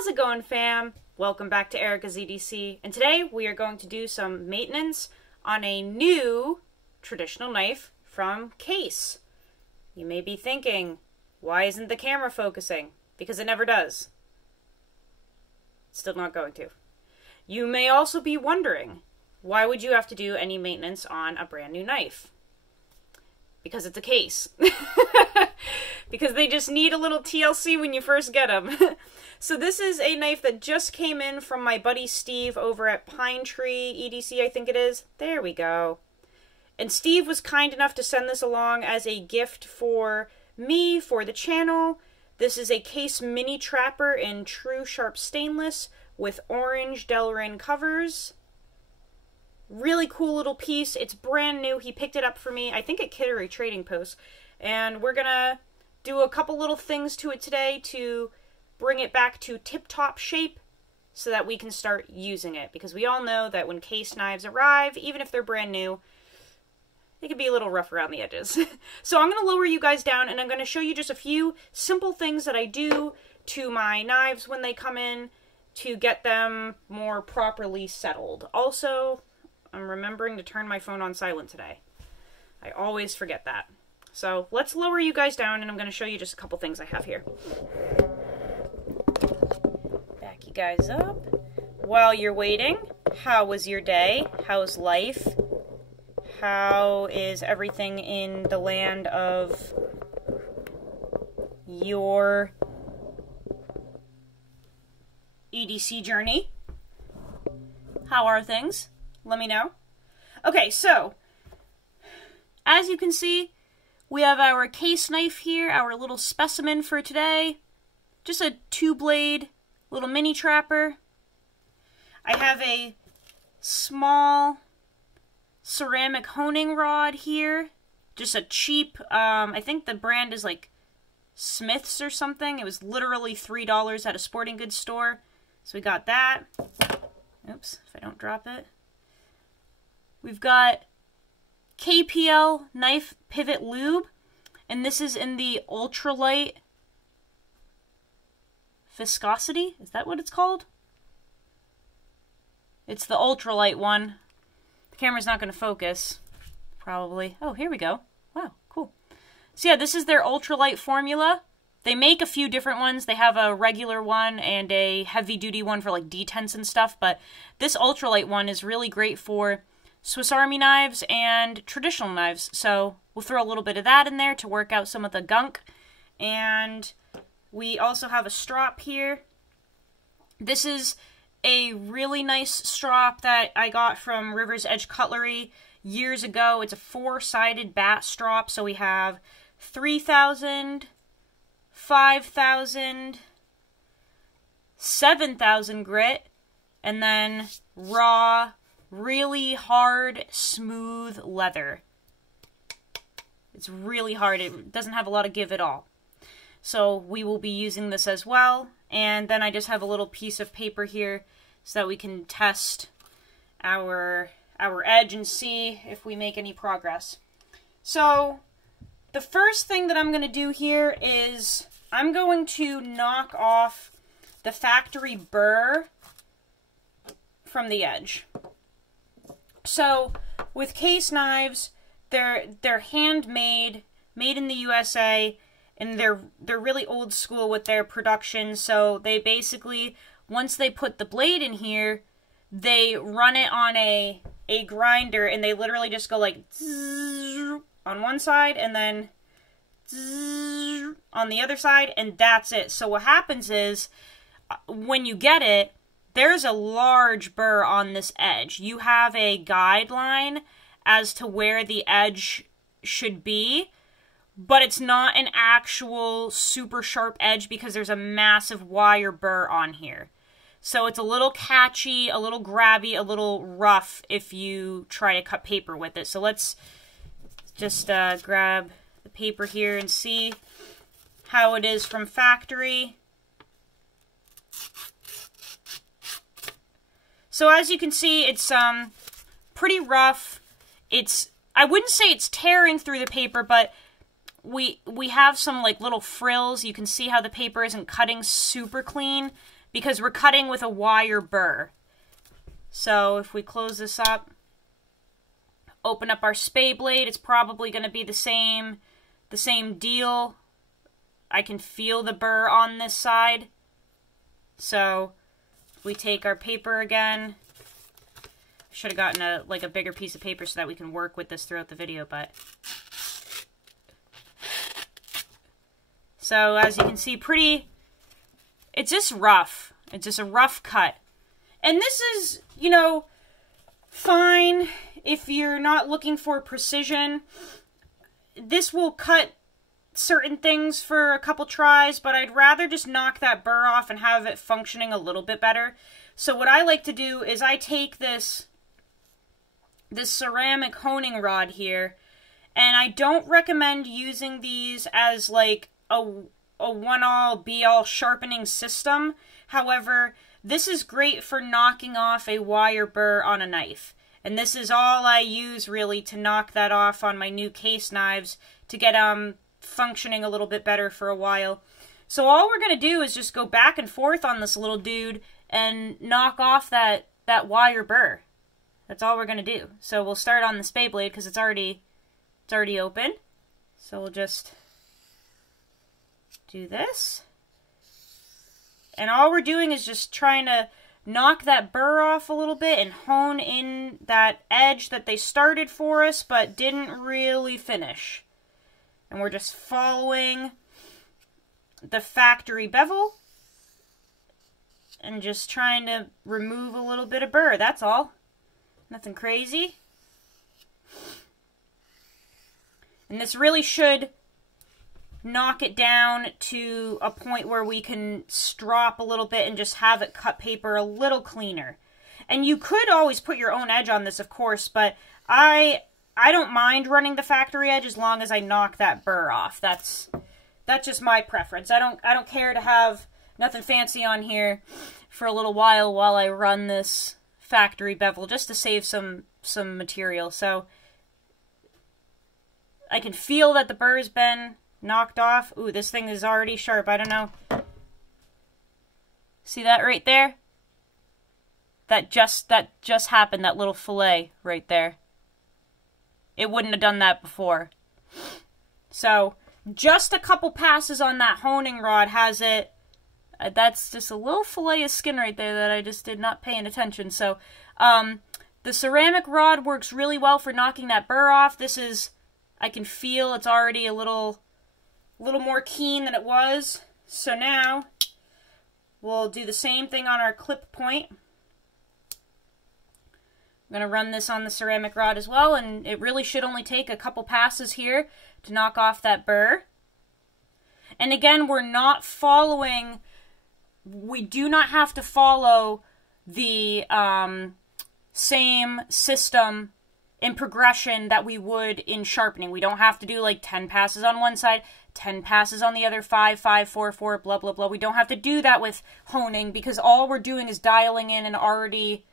How's it going, fam? Welcome back to Erica's EDC, and today we are going to do some maintenance on a new traditional knife from Case. You may be thinking, why isn't the camera focusing? Because it never does. It's still not going to. You may also be wondering, why would you have to do any maintenance on a brand new knife? Because it's a Case. Because they just need a little TLC when you first get them. So this is a knife that just came in from my buddy Steve over at Pine Tree EDC, I think it is. There we go. And Steve was kind enough to send this along as a gift for me, for the channel. This is a Case Mini Trapper in true sharp stainless with orange Delrin covers. Really cool little piece. It's brand new. He picked it up for me, I think at Kittery Trading Post. And we're gonna do a couple little things to it today to bring it back to tip-top shape so that we can start using it. Because we all know that when Case knives arrive, even if they're brand new, they can be a little rough around the edges. So I'm going to lower you guys down and I'm going to show you just a few simple things that I do to my knives when they come in to get them more properly settled. Also, I'm remembering to turn my phone on silent today. I always forget that. So let's lower you guys down and I'm going to show you just a couple things I have here. Back you guys up. While you're waiting, how was your day? How's life? How is everything in the land of your EDC journey? How are things? Let me know. Okay, so as you can see, we have our Case knife here, our little specimen for today. Just a 2-blade little mini trapper. I have a small ceramic honing rod here. Just a cheap, I think the brand is like Smith's or something. It was literally $3 at a sporting goods store. So we got that. Oops, if I don't drop it. We've got KPL Knife Pivot Lube, and this is in the ultralight viscosity. Is that what it's called? It's the ultralight one. The camera's not going to focus, probably. Oh, here we go. Wow, cool. So yeah, this is their ultralight formula. They make a few different ones. They have a regular one and a heavy-duty one for like detents and stuff, but this ultralight one is really great for Swiss Army knives and traditional knives. So we'll throw a little bit of that in there to work out some of the gunk. And we also have a strop here. This is a really nice strop that I got from River's Edge Cutlery years ago. It's a 4-sided bat strop. So we have 3,000, 5,000, 7,000 grit, and then raw, really hard, smooth leather. It's really hard. It doesn't have a lot of give at all. So we will be using this as well. And then I just have a little piece of paper here so that we can test our edge and see if we make any progress. So the first thing that I'm going to do here is I'm going to knock off the factory burr from the edge. So with Case knives, they're handmade, made in the USA, and they're really old school with their production. So they basically, once they put the blade in here, they run it on a grinder, and they literally just go like zzz on one side and then zzz on the other side, and that's it. So what happens is, when you get it, there's a large burr on this edge. You have a guideline as to where the edge should be, but it's not an actual super sharp edge because there's a massive wire burr on here. So it's a little catchy, a little grabby, a little rough if you try to cut paper with it. So let's just grab the paper here and see how it is from factory. So as you can see, it's pretty rough. I wouldn't say it's tearing through the paper, but we have some like little frills. You can see how the paper isn't cutting super clean. because we're cutting with a wire burr. So if we close this up, open up our spade blade, it's probably going to be the same deal. I can feel the burr on this side. So we take our paper again. Should have gotten a bigger piece of paper so that we can work with this throughout the video, but so as you can see, it's just rough. It's just a rough cut. And this is, you know, fine if you're not looking for precision. This will cut certain things for a couple tries, but I'd rather just knock that burr off and have it functioning a little bit better. So what I like to do is I take this ceramic honing rod here, and I don't recommend using these as like a one-all, be-all sharpening system. However, this is great for knocking off a wire burr on a knife. And this is all I use, really, to knock that off on my new case knives to get functioning a little bit better for a while. So all we're going to do is just go back and forth on this little dude and knock off that wire burr. That's all we're going to do. So we'll start on the spade blade because it's already open. So we'll just do this. And all we're doing is just trying to knock that burr off a little bit and hone in that edge that they started for us but didn't really finish. And we're just following the factory bevel and just trying to remove a little bit of burr, that's all. Nothing crazy. And this really should knock it down to a point where we can strop a little bit and just have it cut paper a little cleaner. And you could always put your own edge on this, of course, but I don't mind running the factory edge as long as I knock that burr off. That's just my preference. I don't care to have nothing fancy on here for a little while I run this factory bevel, just to save some material. So I can feel that the burr has been knocked off. Ooh, this thing is already sharp. I don't know. See that right there? That just happened, that little fillet right there. It wouldn't have done that before. So just a couple passes on that honing rod has it. That's just a little fillet of skin right there that I just did not paying attention. So the ceramic rod works really well for knocking that burr off. This is, I can feel it's already a little more keen than it was. So now we'll do the same thing on our clip point. I'm going to run this on the ceramic rod as well, and it really should only take a couple passes here to knock off that burr. And again, we're not following, we do not have to follow the same system in progression that we would in sharpening. We don't have to do like 10 passes on one side, 10 passes on the other, 5, 5, 4, 4, blah, blah, blah. We don't have to do that with honing because all we're doing is dialing in an already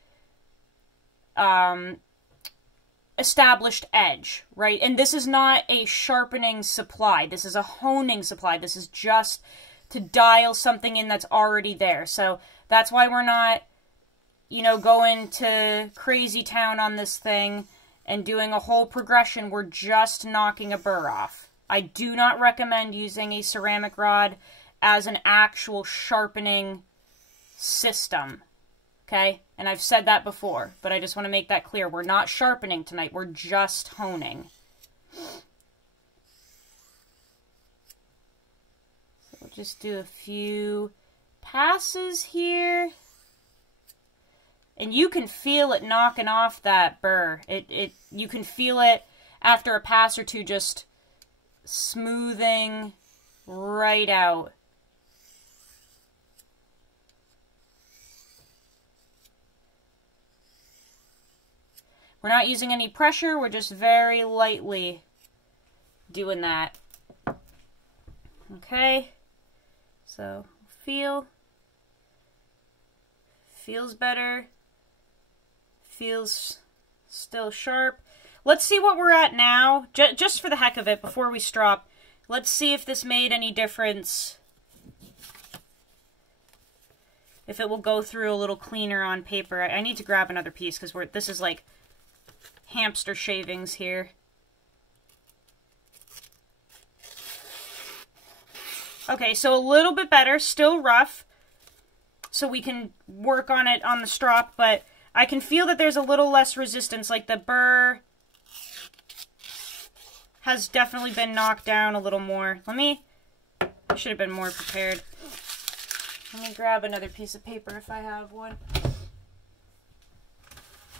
established edge, right? And this is not a sharpening supply. This is a honing supply. This is just to dial something in that's already there. So that's why we're not, you know, going to crazy town on this thing and doing a whole progression. We're just knocking a burr off. I do not recommend using a ceramic rod as an actual sharpening system. Okay? And I've said that before, but I just want to make that clear. We're not sharpening tonight. We're just honing. So we'll just do a few passes here. And you can feel it knocking off that burr. You can feel it after a pass or two just smoothing right out. We're not using any pressure, we're just very lightly doing that. Okay, so feels better, feels still sharp. Let's see what we're at now, just for the heck of it, before we strop. Let's see if this made any difference if it will go through a little cleaner on paper. I need to grab another piece because this is like hamster shavings here. Okay, so a little bit better, still rough, so we can work on it on the strop, but I can feel that there's a little less resistance, like the burr has definitely been knocked down a little more. I should have been more prepared. Let me grab another piece of paper if I have one.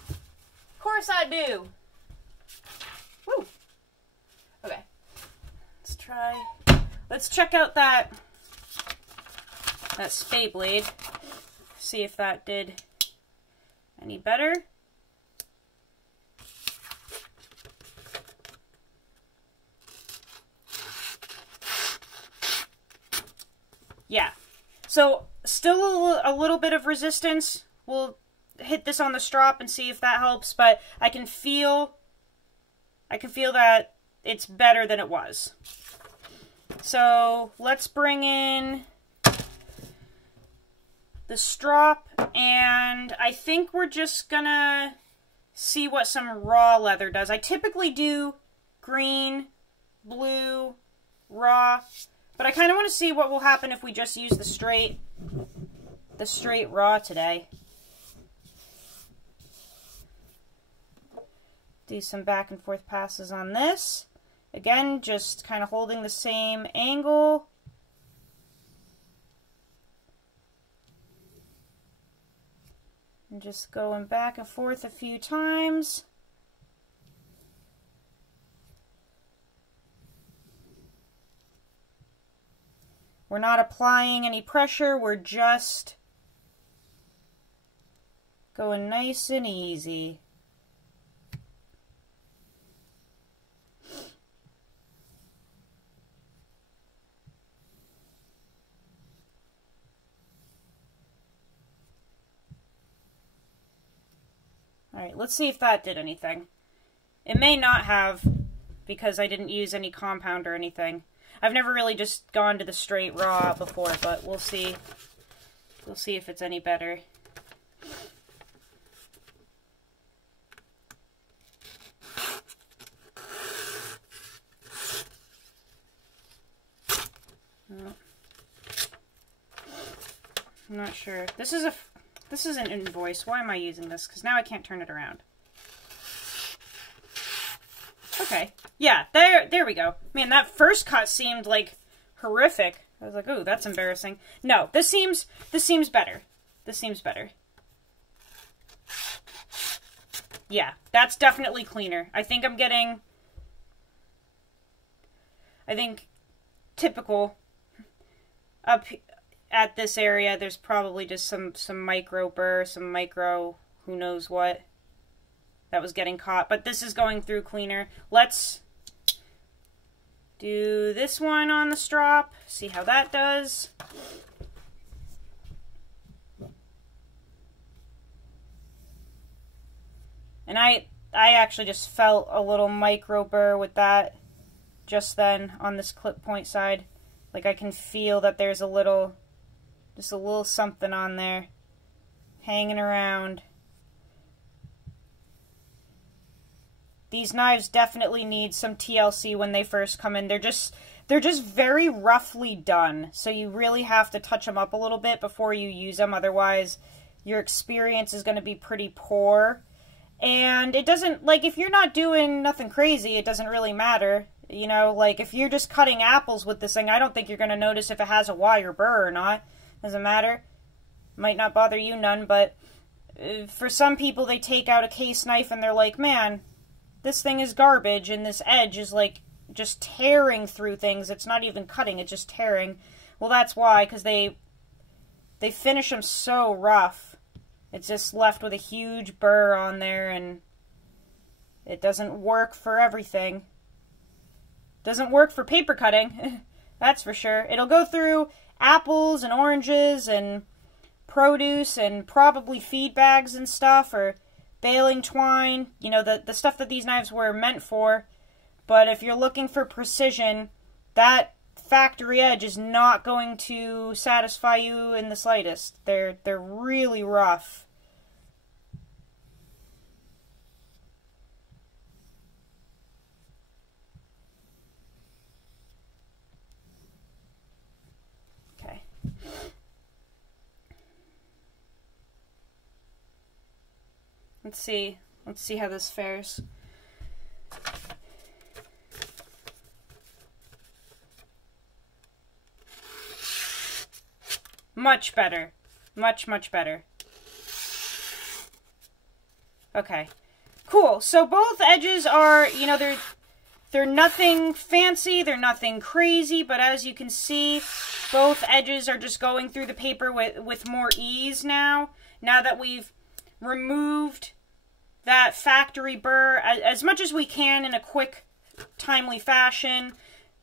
Of course I do! Woo! Okay, let's check out that spade blade. See if that did any better. Yeah. So still a little bit of resistance. We'll hit this on the strop and see if that helps, but I can feel that it's better than it was. So let's bring in the strop, and I think we're just gonna see what some raw leather does. I typically do green, blue, raw, but I kind of want to see what will happen if we just use the straight raw today. Do some back and forth passes on this. Again, just kind of holding the same angle. And just going back and forth a few times. We're not applying any pressure, we're just going nice and easy. Alright, let's see if that did anything. It may not have, because I didn't use any compound or anything. I've never really just gone to the straight raw before, but we'll see. We'll see if it's any better. No. I'm not sure. This is an invoice. Why am I using this? Because now I can't turn it around. Okay. Yeah, there we go. Man, that first cut seemed like horrific. I was like, "Ooh, that's embarrassing." No, this seems better. This seems better. Yeah, that's definitely cleaner. I think typical up at this area, there's probably just some micro burr, some micro who knows what that was getting caught. But this is going through cleaner. Let's do this one on the strop, see how that does. And I actually just felt a little micro burr with that just then on this clip point side. Like I can feel that there's just a little something on there hanging around. These knives definitely need some TLC when they first come in. They're just very roughly done. So you really have to touch them up a little bit before you use them. Otherwise, your experience is going to be pretty poor. And it doesn't, like, if you're not doing nothing crazy, it doesn't really matter. You know, like, if you're just cutting apples with this thing, I don't think you're going to notice if it has a wire burr or not. Doesn't matter. Might not bother you none, but for some people, they take out a case knife and they're like, man, this thing is garbage, and this edge is, like, just tearing through things. It's not even cutting, it's just tearing. Well, that's why, because they finish them so rough. It's just left with a huge burr on there, and it doesn't work for everything. Doesn't work for paper cutting, that's for sure. It'll go through apples and oranges and produce and probably feed bags and stuff, or baling twine, you know, the stuff that these knives were meant for. But if you're looking for precision, that factory edge is not going to satisfy you in the slightest. They're really rough. Okay. Let's see how this fares. Much better. Much, much better. Okay. Cool. So both edges are, you know, they're nothing fancy, they're nothing crazy, but as you can see, both edges are just going through the paper with more ease now. Now that we've removed that factory burr as much as we can in a quick, timely fashion.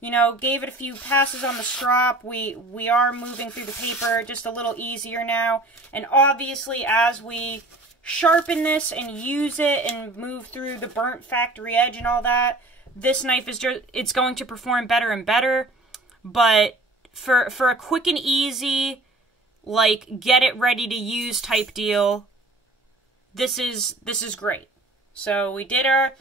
You know, gave it a few passes on the strop. We are moving through the paper just a little easier now. And obviously, as we sharpen this and use it and move through the burnt factory edge and all that, this knife is it's going to perform better and better. But for a quick and easy, like, get it ready to use type deal, this is great. So we did our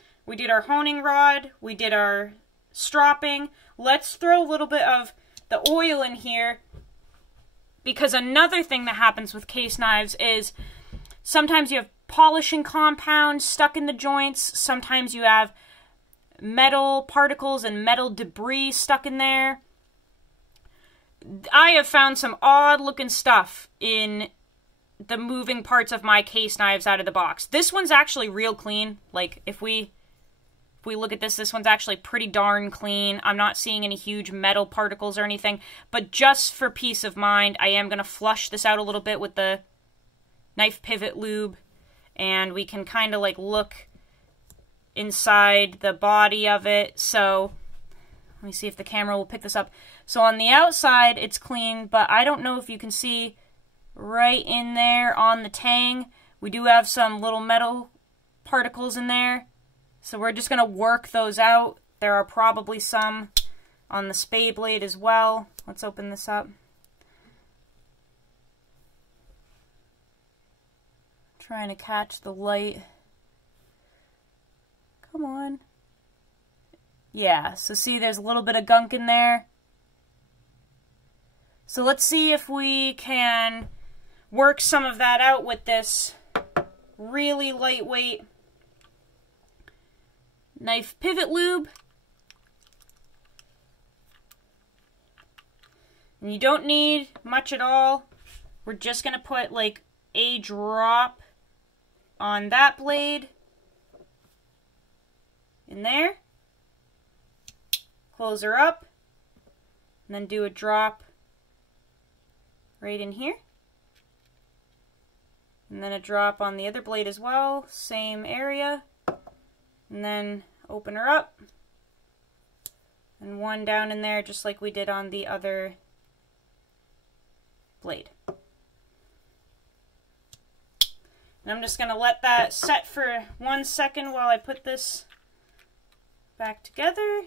honing rod, we did our stropping. Let's throw a little bit of the oil in here, because another thing that happens with case knives is sometimes you have polishing compound stuck in the joints, sometimes you have metal particles and metal debris stuck in there. I have found some odd looking stuff in the moving parts of my case knives out of the box. This one's actually real clean. Like, if we look at this one's actually pretty darn clean. I'm not seeing any huge metal particles or anything. But just for peace of mind, I am going to flush this out a little bit with the knife pivot lube. And we can kind of like look inside the body of it. So, let me see if the camera will pick this up. So on the outside, it's clean. But I don't know if you can see right in there on the tang. We do have some little metal particles in there. So we're just going to work those out. There are probably some on the spade blade as well. Let's open this up. Trying to catch the light. Come on. Yeah, so see there's a little bit of gunk in there. So let's see if we can work some of that out with this really lightweight knife pivot lube. And you don't need much at all. We're just going to put like a drop on that blade in there. Close her up. And then do a drop right in here. And then a drop on the other blade as well. Same area. And then open her up, and one down in there just like we did on the other blade. And I'm just going to let that set for 1 second while I put this back together.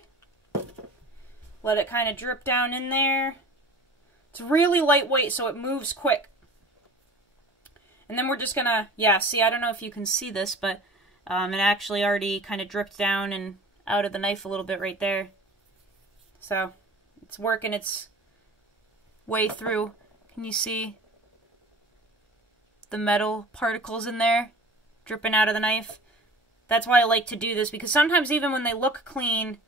Let it kind of drip down in there. It's really lightweight, so it moves quick. And then we're just going to, yeah, see, I don't know if you can see this, but it actually already kind of dripped down and out of the knife a little bit right there. So it's working its way through. Can you see the metal particles in there dripping out of the knife? That's why I like to do this, because sometimes even when they look clean,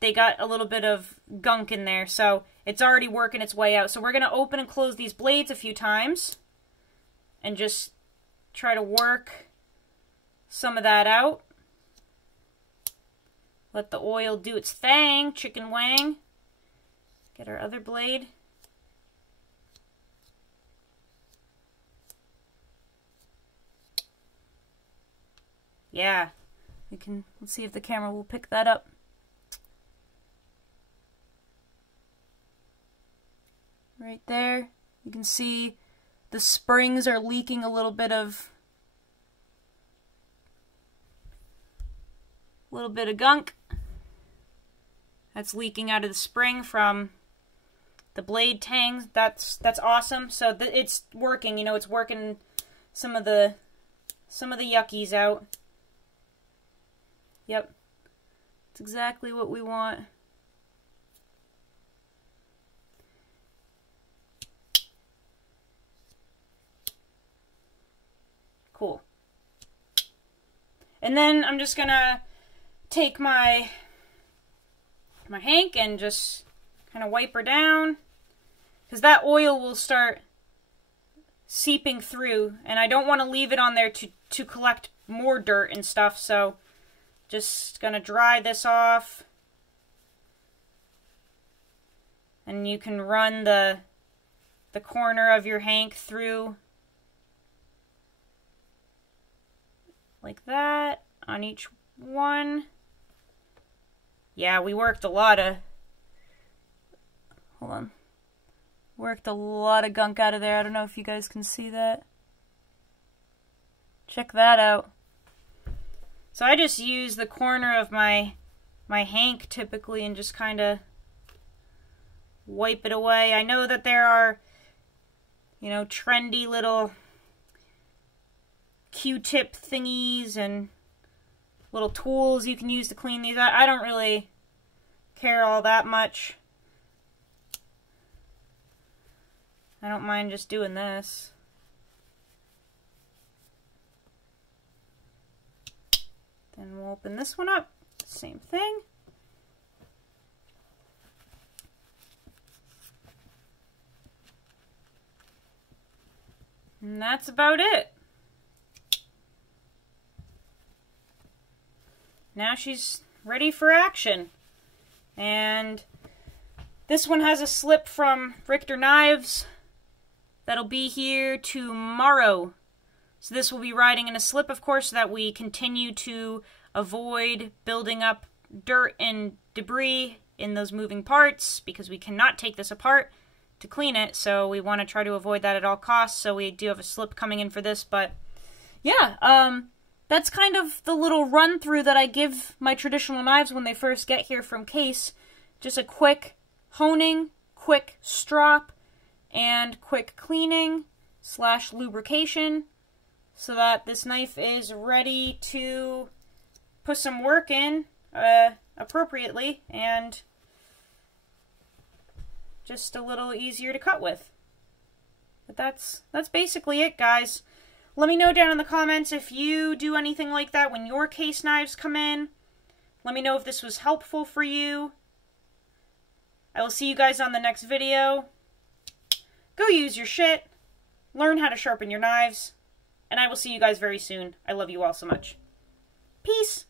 they got a little bit of gunk in there. So it's already working its way out. So we're going to open and close these blades a few times and just try to work some of that out. Let the oil do its thing, chicken wang. Get our other blade. Yeah, let's see if the camera will pick that up. Right there, you can see the springs are leaking a little bit of gunk. that's leaking out of the spring from the blade tang. That's awesome. So it's working, you know, it's working some of the yuckies out. Yep. It's exactly what we want. Cool. And then I'm just gonna take my hank and just kind of wipe her down, because that oil will start seeping through, and I don't want to leave it on there to collect more dirt and stuff, so just gonna dry this off. And you can run the corner of your hank through like that on each one. Yeah, we worked a lot of, hold on, worked a lot of gunk out of there. I don't know if you guys can see that. Check that out. So I just use the corner of my hank typically and just kind of wipe it away. I know that there are, you know, trendy little Q-tip thingies and little tools you can use to clean these. I don't really care all that much. I don't mind just doing this. Then we'll open this one up. Same thing. And that's about it. Now she's ready for action. And this one has a slip from Richter Knives that'll be here tomorrow. So this will be riding in a slip, of course, so that we continue to avoid building up dirt and debris in those moving parts, because we cannot take this apart to clean it, so we want to try to avoid that at all costs. So we do have a slip coming in for this, but yeah, that's kind of the little run through that I give my traditional knives when they first get here from Case. Just a quick honing, quick strop, and quick cleaning / lubrication, so that this knife is ready to put some work in appropriately, and just a little easier to cut with. But that's basically it, guys. Let me know down in the comments if you do anything like that when your Case knives come in. Let me know if this was helpful for you. I will see you guys on the next video. Go use your shit. Learn how to sharpen your knives. And I will see you guys very soon. I love you all so much. Peace!